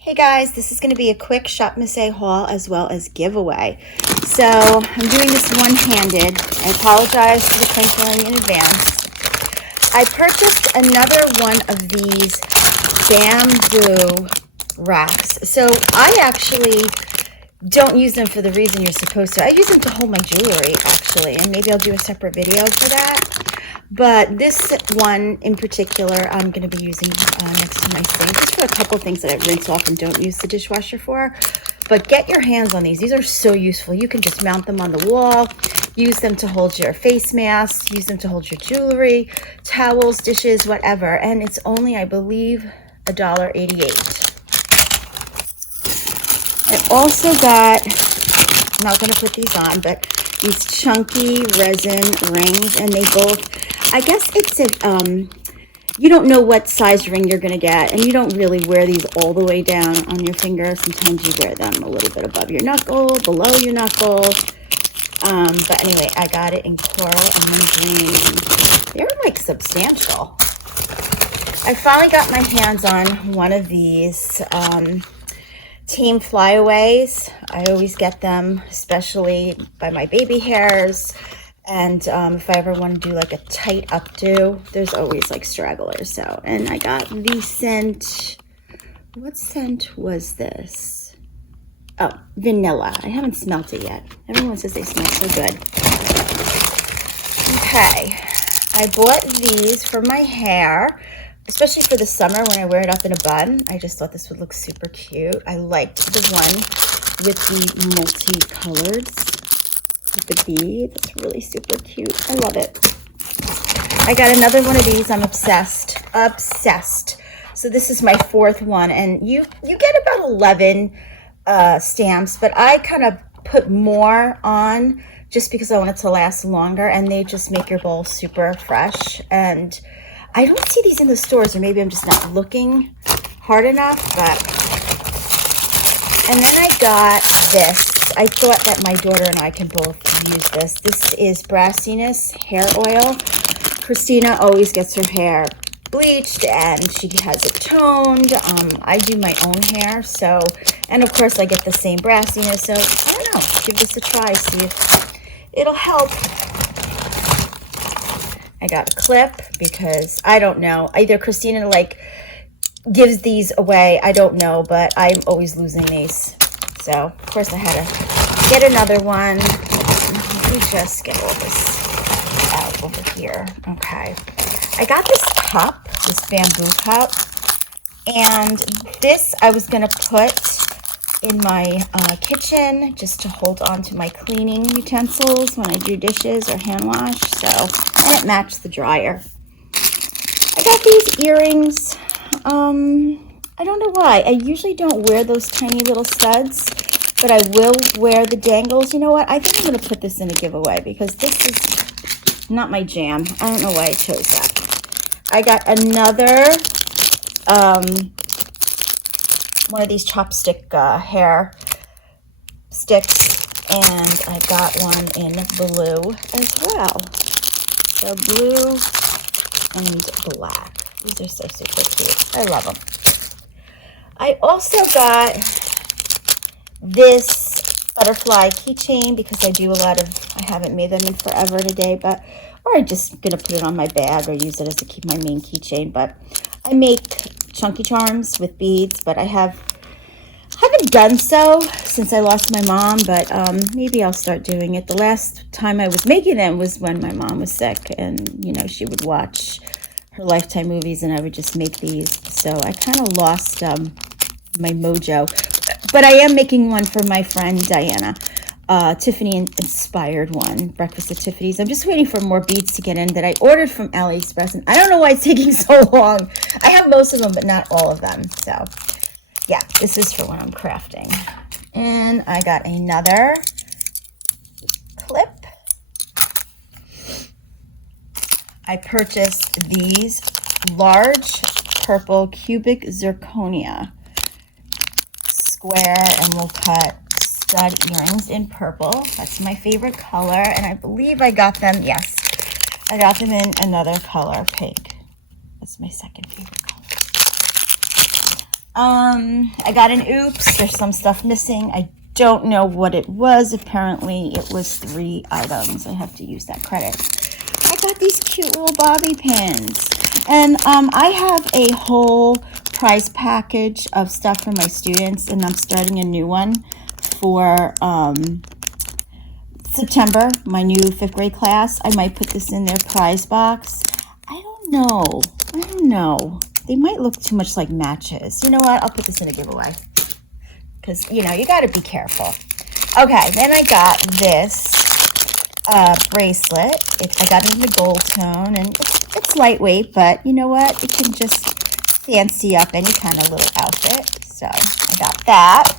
Hey guys, this is going to be a quick Shopmissa haul as well as giveaway. So I'm doing this one-handed. I apologize for the crinkling in advance. I purchased another one of these bamboo racks. So I actually don't use them for the reason you're supposed to. I use them to hold my jewelry actually, and maybe I'll do a separate video for that. But this one in particular, I'm going to be using next to my sink, just for a couple things that I rinse off and don't use the dishwasher for. But get your hands on these. These are so useful. You can just mount them on the wall, use them to hold your face masks, use them to hold your jewelry, towels, dishes, whatever. And it's only, I believe, $1.88. I also got, I'm not going to put these on, but these chunky resin rings, and they both, I guess it's a, you don't know what size ring you're going to get, and you don't really wear these all the way down on your finger. Sometimes you wear them a little bit above your knuckle, below your knuckle. But anyway, I got it in coral and then green. They're like substantial. I finally got my hands on one of these Team Flyaways. I always get them, especially by my baby hairs. And if I ever want to do like a tight updo, there's always like stragglers. So, and I got the scent. What scent was this? Oh, vanilla. I haven't smelt it yet. Everyone says they smell so good. Okay. I bought these for my hair, especially for the summer when I wear it up in a bun. I just thought this would look super cute. I liked the one with the multi-colors. The beads. It's really super cute. I love it. I got another one of these. I'm obsessed. So this is my fourth one, and you get about 11 stamps, but I kind of put more on just because I want it to last longer, and they just make your bowl super fresh. And I don't see these in the stores, or maybe I'm just not looking hard enough, but. And then I got this. I thought that my daughter and I can both use this. This is Brassiness Hair Oil. Christina always gets her hair bleached and she has it toned. I do my own hair, so, and of course I get the same brassiness, so I don't know, give this a try, see if it'll help. I got a clip because I don't know, either Christina like gives these away, I don't know, but I'm always losing these. So, of course, I had to get another one. Let me just get all this out over here. Okay. I got this cup, this bamboo cup, and this I was going to put in my kitchen just to hold on to my cleaning utensils when I do dishes or hand wash. So, and it matched the dryer. I got these earrings. I don't know why. I usually don't wear those tiny little studs, but I will wear the dangles. You know what? I think I'm going to put this in a giveaway because this is not my jam. I don't know why I chose that. I got another one of these chopstick hair sticks, and I got one in blue as well. So blue and black. These are so super cute. I love them. I also got this butterfly keychain because I do a lot of, I haven't made them in forever today, but, or I'm just going to put it on my bag or use it as to keep my main keychain. But I make chunky charms with beads, but I haven't done so since I lost my mom, but maybe I'll start doing it. The last time I was making them was when my mom was sick, and, you know, she would watch her Lifetime movies and I would just make these. So I kind of lost my mojo, but I am making one for my friend Diana, Tiffany inspired one, Breakfast at Tiffany's. I'm just waiting for more beads to get in that I ordered from AliExpress, and I don't know why it's taking so long. I have most of them, but not all of them. So yeah, this is for when I'm crafting. And I got another clip. I purchased these large purple cubic zirconia square, and we'll cut stud earrings in purple. That's my favorite color, and I believe I got them, yes, I got them in another color, pink. That's my second favorite color. I got an oops. There's some stuff missing. I don't know what it was. Apparently it was 3 items. I have to use that credit. I got these cute little bobby pins. And I have a whole prize package of stuff for my students, and I'm starting a new one for September, my new 5th grade class. I might put this in their prize box. I don't know. They might look too much like matches. You know what? I'll put this in a giveaway. Because, you know, you got to be careful. Okay, then I got this bracelet. I got it in the gold tone, and it's lightweight, but you know what? It can just fancy up any kind of little outfit. So I got that.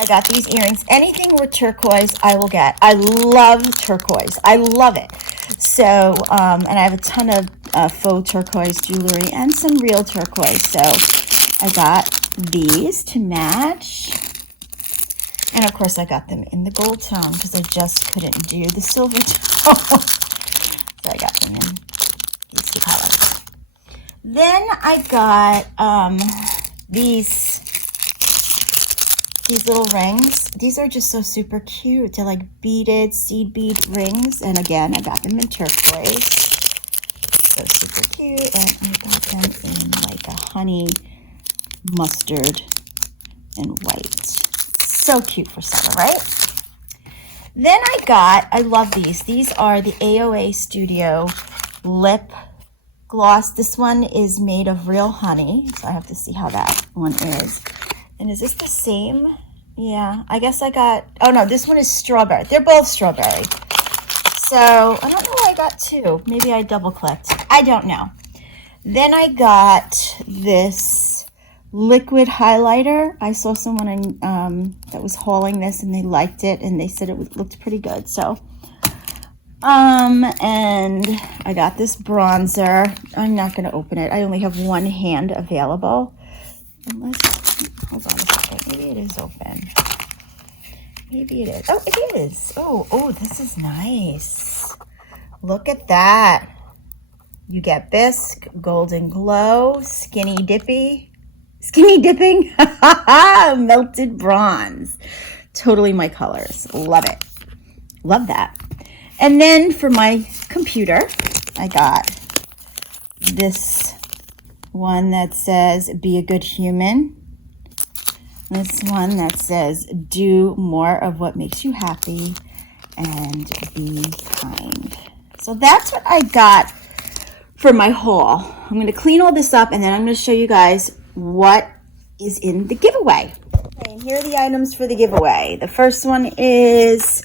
I got these earrings. Anything with turquoise, I will get. I love turquoise. I love it. So, and I have a ton of faux turquoise jewelry and some real turquoise. So I got these to match. And of course I got them in the gold tone because I just couldn't do the silver tone. So I got them in these 2 colors. Then I got these little rings. These are just so super cute. They're like beaded seed bead rings. And again, I got them in turquoise. So super cute. And I got them in like a honey mustard and white. So cute for summer, right? Then I love these. These are the Aoa Studio Lip Gloss. This one is made of real honey. So I have to see how that one is. And is this the same? Yeah, I guess I got, oh no, this one is strawberry. They're both strawberry. So I don't know why I got 2. Maybe I double clicked. I don't know. Then I got this liquid highlighter. I saw someone that was hauling this and they liked it and they said it looked pretty good. So, and I got this bronzer. I'm not going to open it. I only have 1 hand available. Unless, hold on a second. Maybe it is open. Maybe it is. Oh, it is. Oh, this is nice. Look at that. You get bisque, golden glow, skinny dipping, melted bronze. Totally my colors. Love it. Love that. And then for my computer, I got this one that says, be a good human. This one that says, do more of what makes you happy and be kind. So that's what I got for my haul. I'm going to clean all this up and then I'm going to show you guys what is in the giveaway. Okay, and here are the items for the giveaway. The first one is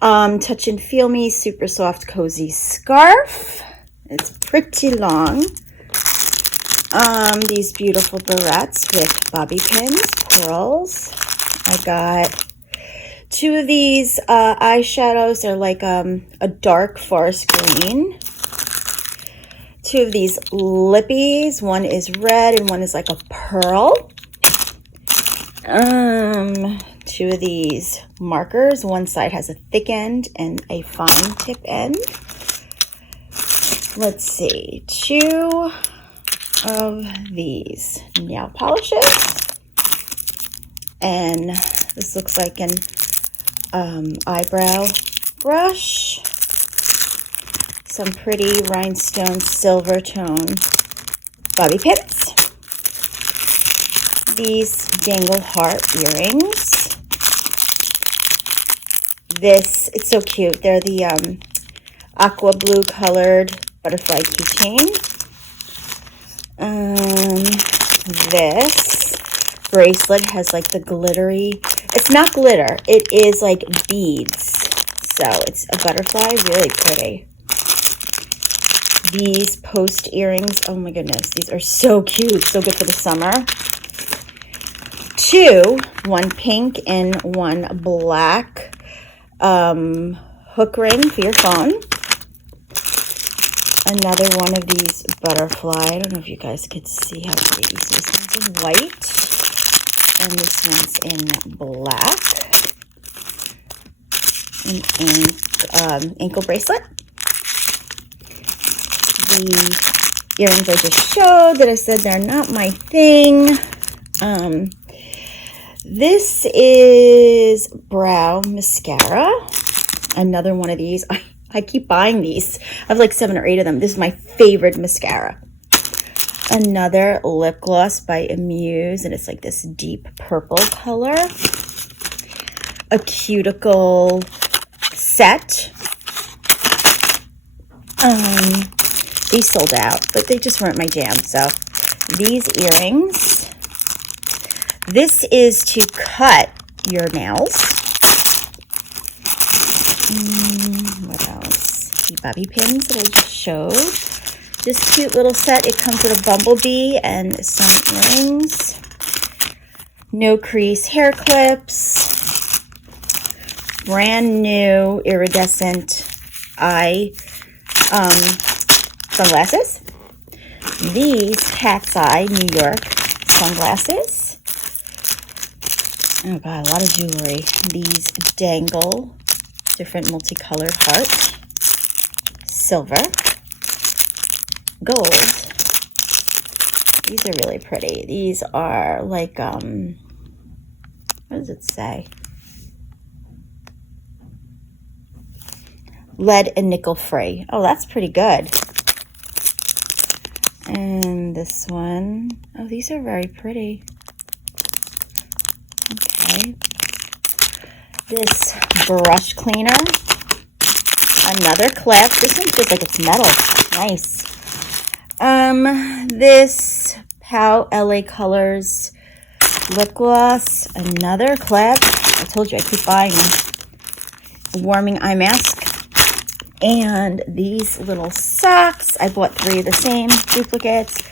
Touch and Feel Me Super Soft Cozy Scarf. It's pretty long. These beautiful barrettes with bobby pins, pearls. I got 2 of these eyeshadows. They're like a dark forest green. 2 of these lippies. One is red and one is like a pearl. 2 of these markers. One side has a thick end and a fine tip end. Let's see. 2 of these nail polishes. And this looks like an eyebrow brush. Some pretty rhinestone silver tone bobby pins. These Dangle heart earrings. It's so cute. They're the aqua blue colored butterfly keychain. This bracelet has like the glittery, it's not glitter, it is like beads. So it's a butterfly, really pretty. These post earrings, oh my goodness, these are so cute, so good for the summer. 2, one pink and one black hook ring for your phone. Another one of these butterfly. I don't know if you guys could see how pretty these are. This one's in white and this one's in black. An ankle bracelet. The earrings I just showed that I said they're not my thing. This is brow mascara. Another one of these. I keep buying these. I have like 7 or 8 of them. This is my favorite mascara. Another lip gloss by Amuse, and it's like this deep purple color. A cuticle set. These sold out, but they just weren't my jam. So these earrings. This is to cut your nails. What else? The bobby pins that I just showed. This cute little set. It comes with a bumblebee and some earrings. No crease hair clips. Brand new iridescent eye sunglasses. These cat's eye New York sunglasses. Oh god, a lot of jewelry. These Dangle, different multicolored hearts. Silver. Gold. These are really pretty. These are like, what does it say? Lead and nickel free. Oh, that's pretty good. And this one. Oh, these are very pretty. Okay. This brush cleaner. Another clip. This one feels like it's metal. Nice. This Pow LA Colors lip gloss. Another clip. I told you I keep buying them. A warming eye mask. And these little socks. I bought 3 of the same duplicates.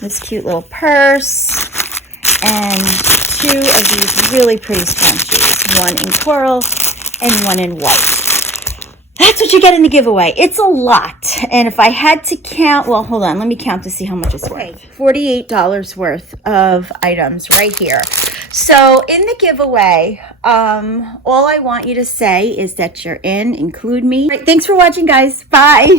This cute little purse. And 2 of these really pretty scrunchies. One in coral and one in white. That's what you get in the giveaway. It's a lot. And if I had to count, well, hold on. Let me count to see how much it's worth. $48 worth of items right here. So in the giveaway, all I want you to say is that you're in, include me. All right, thanks for watching, guys. Bye.